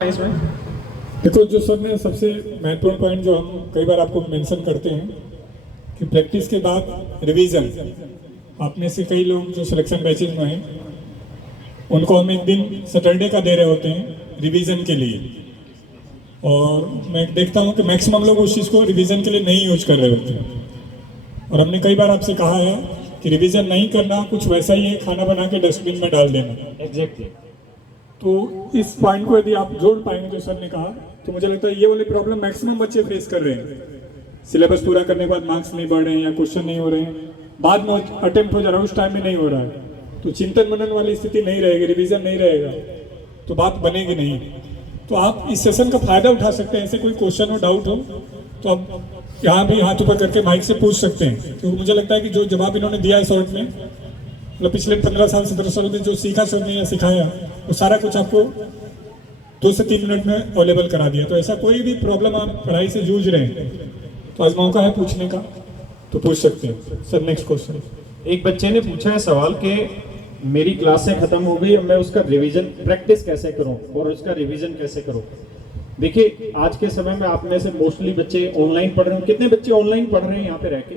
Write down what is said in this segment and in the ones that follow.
इसमें देखो, जो सर ने सबसे महत्वपूर्ण पॉइंट जो हम कई बार आपको मेंशन करते हैं कि प्रैक्टिस के बाद रिवीजन। आप में से कई लोग जो सिलेक्शन बैचेज में हैं उनको हम एक दिन सैटरडे का दे रहे होते हैं रिवीजन के लिए, और मैं देखता हूं कि मैक्सिमम लोग उस चीज़ को रिवीजन के लिए नहीं यूज कर रहे होते हैं। और हमने कई बार आपसे कहा है कि रिवीजन नहीं करना कुछ वैसा ही है खाना बना के डस्टबिन में डाल देना। एग्जैक्टली। तो इस पॉइंट को यदि आप जोड़ पाएंगे जो सर ने कहा, तो मुझे लगता है ये वाली प्रॉब्लम मैक्सिमम बच्चे फेस कर रहे हैं। सिलेबस पूरा करने के बाद मार्क्स नहीं बढ़ रहे हैं या क्वेश्चन नहीं हो रहे हैं, बाद में अटेम्प्ट हो जा रहा है, उस टाइम में नहीं हो रहा है, तो चिंतन मनन वाली स्थिति नहीं रहेगी, रिवीजन नहीं रहेगा, तो बात बनेगी नहीं। तो आप इस सेशन का फायदा उठा सकते हैं। ऐसे कोई क्वेश्चन हो, डाउट हो, तो आप यहाँ भी हाथ ऊपर करके माइक से पूछ सकते हैं। तो मुझे लगता है कि जो जवाब इन्होंने दिया है शॉर्ट में, मतलब पिछले 15 साल 17 सालों में जो सीखा सर ने या सिखाया, वो सारा कुछ आपको 2 से 3 मिनट में अवेलेबल करा दिया। तो ऐसा कोई भी प्रॉब्लम आप पढ़ाई से जूझ रहे हैं तो आज मौका है पूछने का, तो पूछ सकते हैं। Sir next question. एक बच्चे ने पूछा है सवाल कि मेरी क्लासें खत्म हो गई, अब मैं उसका रिवीजन प्रैक्टिस कैसे करूं और उसका रिवीजन कैसे करूं। देखिए, आज के समय में आप में से मोस्टली बच्चे ऑनलाइन पढ़ रहे हैं। कितने बच्चे ऑनलाइन पढ़ रहे हैं यहाँ पे रह के?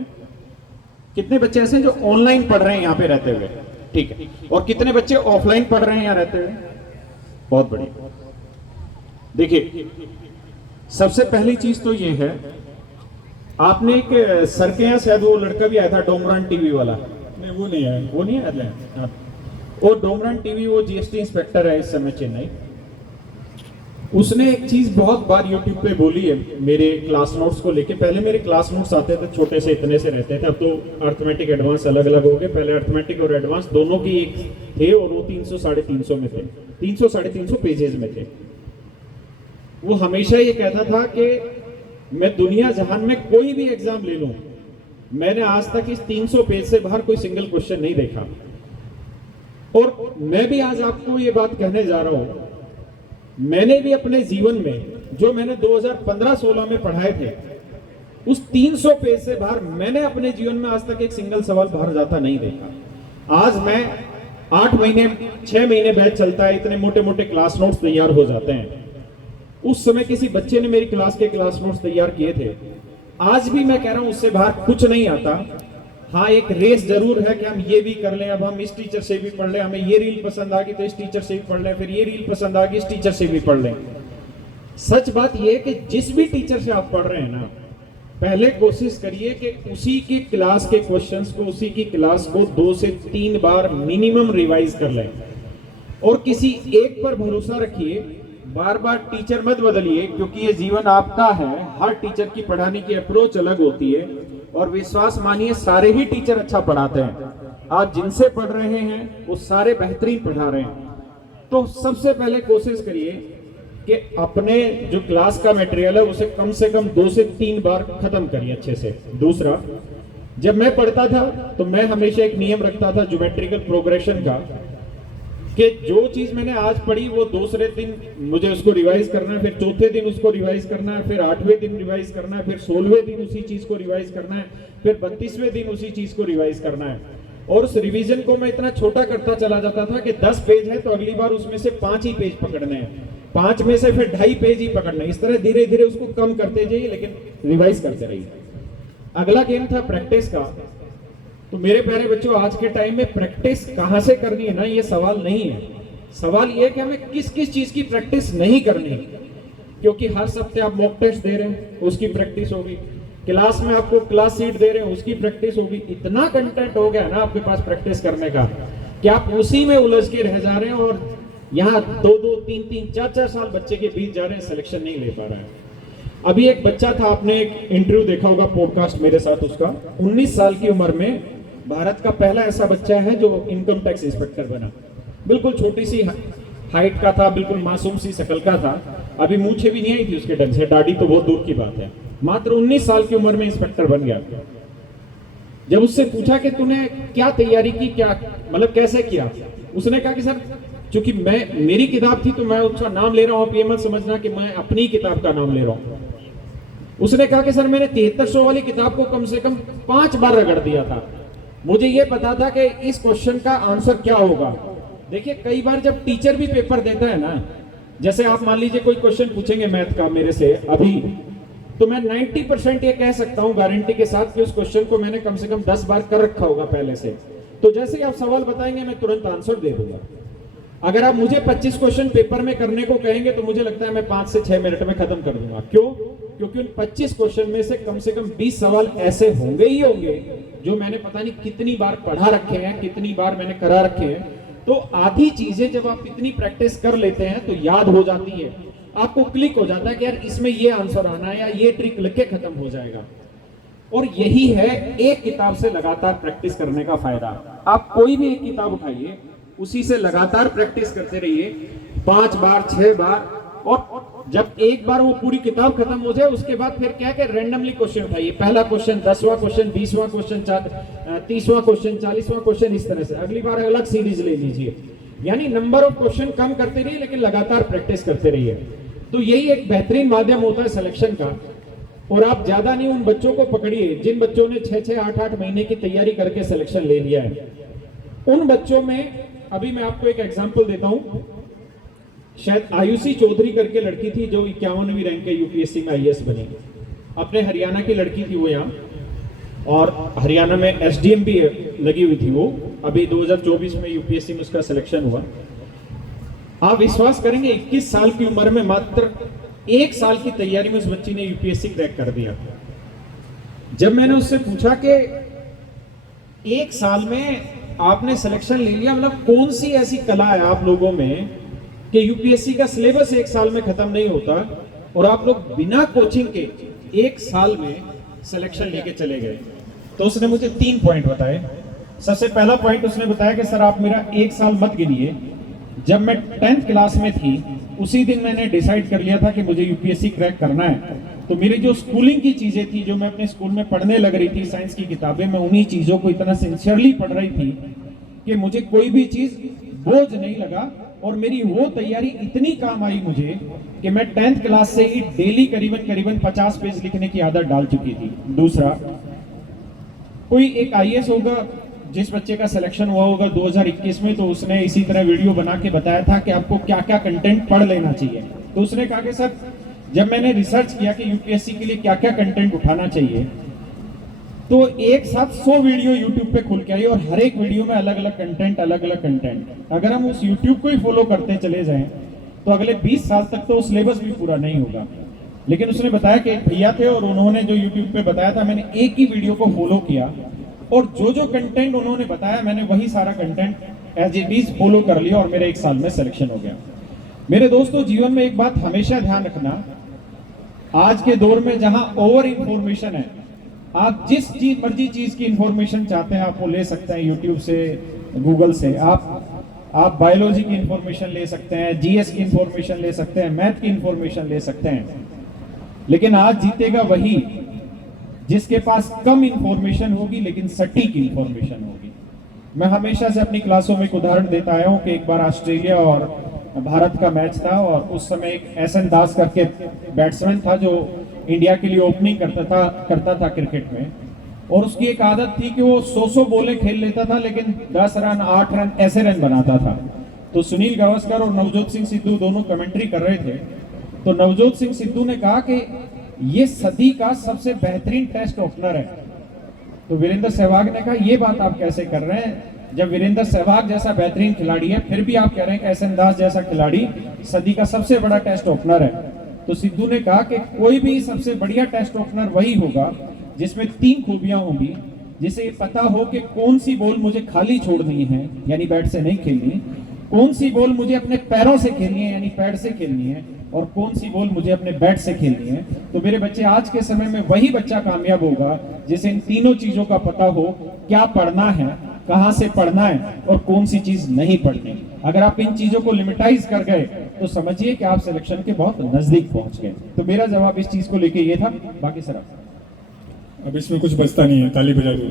कितने बच्चे ऐसे हैं जो ऑनलाइन पढ़ रहे हैं यहाँ पे रहते हुए? ठीक है। और कितने बच्चे ऑफलाइन पढ़ रहे हैं यहाँ रहते हुए? बहुत बढ़िया। देखिए, सबसे पहली चीज तो ये है, आपने एक सर के यहाँ शायद वो लड़का भी आया था, डोमरान टीवी वाला। नहीं, वो नहीं है। वो नहीं आया? वो डोमरान टीवी, वो जीएसटी इंस्पेक्टर है इस समय चेन्नई। उसने एक चीज बहुत बार यूट्यूब पे बोली है मेरे क्लास नोट्स को लेके। पहले मेरे क्लास नोट्स आते थे छोटे से, इतने से रहते थे, अब तो अर्थमेटिक एडवांस अलग अलग हो गए। पहले अर्थमेटिक और एडवांस दोनों की एक थे, और वो 300 साढ़े 300 में थे, 300 साढ़े 300 पेजेस में थे। वो हमेशा ये कहता था कि मैं दुनिया जहान में कोई भी एग्जाम ले लूं, मैंने आज तक इस 300 पेज से बाहर कोई सिंगल क्वेश्चन नहीं देखा। और मैं भी आज आपको ये बात कहने जा रहा हूं, मैंने भी अपने जीवन में जो मैंने 2015-16 में पढ़ाए थे, उस 300 पेज से बाहर मैंने अपने जीवन में आज तक एक सिंगल सवाल बाहर जाता नहीं देखा। आज मैं 8 महीने 6 महीने बैच चलता है, इतने मोटे मोटे क्लास नोट्स तैयार हो जाते हैं। उस समय किसी बच्चे ने मेरी क्लास के क्लास नोट्स तैयार किए थे। आज भी मैं कह रहा हूं उससे बाहर कुछ नहीं आता। हाँ, एक रेस जरूर है कि हम ये भी कर लें, अब हम इस टीचर से भी पढ़ लें, हमें ये रील पसंद आ गई तो इस टीचर से भी पढ़ लें, फिर ये रील पसंद आ गई इस टीचर से भी पढ़ लें। सच बात यह है कि जिस भी टीचर से आप पढ़ रहे हैं ना, पहले कोशिश करिए कि उसी की क्लास के क्वेश्चंस को, उसी की क्लास को 2 से 3 बार मिनिमम रिवाइज कर लें। और किसी एक पर भरोसा रखिए, बार बार टीचर मत बदलिए, क्योंकि ये जीवन आपका है। हर टीचर की पढ़ाने की अप्रोच अलग होती है, और विश्वास मानिए सारे ही टीचर अच्छा पढ़ाते हैं। आज जिनसे पढ़ रहे हैं वो सारे बेहतरीन पढ़ा रहे हैं। तो सबसे पहले कोशिश करिए कि अपने जो क्लास का मटेरियल है उसे कम से कम 2 से 3 बार खत्म करिए अच्छे से। दूसरा, जब मैं पढ़ता था तो मैं हमेशा एक नियम रखता था ज्योमेट्रिकल प्रोग्रेशन का, कि जो चीज मैंने आज पढ़ी वो दूसरे दिन मुझे उसको रिवाइज करना है, फिर चौथे दिन उसको रिवाइज करना है, फिर 8वें दिन रिवाइज करना है, फिर 16वें दिन उसी चीज को रिवाइज करना है, फिर 32वें दिन उसी चीज को रिवाइज करना है। और उस रिवीजन को मैं इतना छोटा करता चला जाता था कि 10 पेज है तो अगली बार उसमें से 5 ही पेज पकड़ने हैं, 5 में से फिर 2.5 पेज ही पकड़ने हैं। इस तरह धीरे धीरे उसको कम करते जाइए, लेकिन रिवाइज करते रहिए। अगला गेम था प्रैक्टिस का। तो मेरे प्यारे बच्चों, आज के टाइम में प्रैक्टिस कहां से करनी है ना, ये सवाल नहीं है। सवाल ये है कि हमें किस किस चीज की प्रैक्टिस नहीं करनी। क्योंकि हर सप्ताह आप मॉक टेस्ट दे रहे हैं, उसकी प्रैक्टिस होगी। क्लास में आपको क्लास सीट दे रहे हैं, उसकी प्रैक्टिस होगी। इतना कंटेंट हो गया ना आपके पास प्रैक्टिस करने का कि आप उसी में उलझ के रह जा रहे हैं, और यहाँ 2-2, 3-3, 4-4 साल बच्चे के बीच जा रहे हैं, सिलेक्शन नहीं ले पा रहे हैं। अभी एक बच्चा था, आपने एक इंटरव्यू देखा होगा पॉडकास्ट मेरे साथ, उसका 19 साल की उम्र में भारत का पहला ऐसा बच्चा है जो इनकम टैक्स इंस्पेक्टर बना। बिल्कुल छोटी सी हाइट का था, बिल्कुल मासूम सी शक्ल का था, अभी मूंछें भी नहीं आई थी उसके ढंग से, दाढ़ी तो बहुत दूर की बात है। मात्र 19 साल की उम्र में इंस्पेक्टर बन गया। जब उससे पूछा कि तूने क्या तैयारी की, क्या मतलब कैसे किया, उसने कहा कि सर, चूंकि मेरी किताब थी तो मैं उसका नाम ले रहा हूं, ये मत समझना कि मैं अपनी किताब का नाम ले रहा हूं। उसने कहा कि सर, मैंने 7300 वाली किताब को कम से कम 5 बार रगड़ दिया था। मुझे यह पता था कि इस क्वेश्चन का आंसर क्या होगा। देखिए, कई बार जब टीचर भी पेपर देता है ना, जैसे आप मान लीजिए कोई क्वेश्चन पूछेंगे मैथ का मेरे से अभी, तो मैं 90% ये कह सकता हूं गारंटी के साथ कि उस क्वेश्चन को मैंने कम से कम 10 बार कर रखा होगा पहले से। तो जैसे ही आप सवाल बताएंगे मैं तुरंत आंसर दे दूंगा। अगर आप मुझे 25 क्वेश्चन पेपर में करने को कहेंगे तो मुझे लगता है मैं 5 से 6 मिनट में खत्म कर दूंगा। क्यों? क्योंकि उन 25 क्वेश्चन में से कम 20 सवाल ऐसे होंगे ही होंगे जो मैंने पता नहीं कितनी बार पढ़ा रखे हैं, कितनी बार मैंने करा रखे हैं। तो आधी चीजें जब आप इतनी प्रैक्टिस कर लेते हैं तो याद हो जाती है, आपको क्लिक हो जाता है कि यार इसमें ये आंसर आना है या ये ट्रिक लिख के खत्म हो जाएगा। और यही है एक किताब से लगातार प्रैक्टिस करने का फायदा। आप कोई भी एक किताब उठाइए, उसी से लगातार प्रैक्टिस करते रहिए 5 बार 6 बार, और जब एक बार वो पूरी किताब खत्म हो जाए उसके बाद फिर क्या क्या रैंडमली क्वेश्चन उठाइए। पहला क्वेश्चन, 10वां क्वेश्चन, 20वां क्वेश्चन, 30वां क्वेश्चन, 40वां क्वेश्चन, इस तरह से अगली बार अलग सीरीज ले लीजिए। यानी नंबर ऑफ क्वेश्चन कम करते रहिए लेकिन लगातार प्रैक्टिस करते रहिए। तो यही एक बेहतरीन माध्यम होता है सिलेक्शन का। और आप ज्यादा नहीं उन बच्चों को पकड़िए जिन बच्चों ने 6-6 8-8 महीने की तैयारी करके सिलेक्शन ले लिया है। उन बच्चों में अभी मैं आपको एक एग्जांपल देता हूं। शायद आयुषी चौधरी करके लड़की थी जो 51वीं रैंक के यूपीएससी में आईएएस बनी, अपने हरियाणा की लड़की थी वो यहाँ, और हरियाणा में एसडीएम भी लगी हुई थी वो। अभी 2024 में यूपीएससी में उसका सिलेक्शन हुआ। आप विश्वास करेंगे 21 साल की उम्र में मात्र 1 साल की तैयारी में उस बच्ची ने यूपीएससी क्रैक कर दिया। जब मैंने उससे पूछा कि 1 साल में आपने सिलेक्शन ले लिया, मतलब कौन सी ऐसी कला है आप लोगों में कि यूपीएससी का सिलेबस 1 साल में खत्म नहीं होता और आप लोग बिना कोचिंग के 1 साल में सिलेक्शन लेके चले गए। तो उसने मुझे 3 पॉइंट बताए। सबसे पहला पॉइंट उसने बताया कि सर आप मेरा 1 साल मत गिनिए, जब मैं 10th क्लास में थी उसी दिन मैंने डिसाइड कर लिया था कि मुझे यूपीएससी क्रैक करना है। तो मेरी जो स्कूलिंग की चीजें थी, जो मैं अपने स्कूल में पढ़ने लग रही थी, साइंस की किताबें, मैं उन्हीं चीजों को इतना सिंसियरली पढ़ रही थी कि मुझे कोई भी चीज बोझ नहीं लगा। और मेरी वो तैयारी इतनी काम आई मुझे कि मैं 10th क्लास से ही डेली करीबन 50 पेज लिखने की आदत डाल चुकी थी। दूसरा, कोई एक आईएएस होगा जिस बच्चे का सिलेक्शन हुआ होगा 2021 में, तो उसने इसी तरह वीडियो बना के बताया था कि आपको क्या क्या कंटेंट पढ़ लेना चाहिए। तो उसने कहा कि सर जब मैंने रिसर्च किया कि यूपीएससी के लिए क्या क्या कंटेंट उठाना चाहिए, तो एक साथ 100 वीडियो यूट्यूब पे खुल के आई और हर एक वीडियो में अलग अलग कंटेंट। अगर हम उस यूट्यूब को ही फॉलो करते चले जाएं तो अगले 20 साल तक तो सिलेबस भी पूरा नहीं होगा। लेकिन उसने बताया कि एक भैया थे और उन्होंने जो यूट्यूब पे बताया था, मैंने एक ही वीडियो को फॉलो किया और जो जो कंटेंट उन्होंने बताया मैंने वही सारा content as it is follow कर लिया और मेरे 1 साल में सिलेक्शन हो गया। मेरे दोस्तों, जीवन में एक बात हमेशा ध्यान रखना, आज के दौर में जहां ओवर इंफॉर्मेशन है, आप जिस मर्जी चीज की इंफॉर्मेशन चाहते हैं आप वो ले सकते हैं यूट्यूब से, गूगल से। आप बायोलॉजी की इंफॉर्मेशन ले सकते हैं, जीएस की इंफॉर्मेशन ले सकते हैं, मैथ की इंफॉर्मेशन ले सकते हैं। लेकिन आज जीतेगा वही जिसके पास कम इंफॉर्मेशन होगी लेकिन सटीक इंफॉर्मेशन होगी। मैं हमेशा से अपनी क्लासों में एक उदाहरण देता आया हूँ कि एक बार ऑस्ट्रेलिया और भारत का मैच था और उस समय एक एसएन दास करके बैट्समैन था जो इंडिया के लिए ओपनिंग करता था क्रिकेट में, और उसकी एक आदत थी कि वो 100 बॉलें खेल लेता था लेकिन 10 रन 8 रन ऐसे रन बनाता था। तो सुनील गावस्कर और नवजोत सिंह सिद्धू दोनों कमेंट्री कर रहे थे। तो नवजोत सिंह सिद्धू ने कहा कि ये सदी का सबसे बेहतरीन टेस्ट ओपनर है। तो वीरेंद्र सहवाग ने कहा ये बात आप कैसे कर रहे हैं, जब वीरेंद्र सहवाग जैसा बेहतरीन खिलाड़ी है फिर भी आप कह रहे हैं कि एसएन दास जैसा खिलाड़ी सदी का सबसे बड़ा टेस्ट ओपनर है। तो सिद्धू ने कहा कि कोई भी सबसे बढ़िया टेस्ट ओपनर वही होगा जिसमें 3 खूबियां होंगी, जिसे ये पता हो कि कौन सी बॉल मुझे खाली छोड़नी है यानी बैट से नहीं खेलनी, कौन सी बॉल मुझे अपने पैरों से खेलनी है यानी पैड से खेलनी है, और कौन सी बॉल मुझे अपने बैट से खेलनी है। तो मेरे बच्चे, आज के समय में वही बच्चा कामयाब होगा जिसे इन तीनों चीजों का पता हो, क्या पढ़ना है, कहां से पढ़ना है और कौन सी चीज नहीं पढ़नी। अगर आप इन चीजों को लिमिटाइज कर गए तो समझिए कि आप सिलेक्शन के बहुत नजदीक पहुंच गए। तो मेरा जवाब इस चीज को लेके ये था। बाकी सर अब इसमें कुछ बचता नहीं है, ताली बजा दो।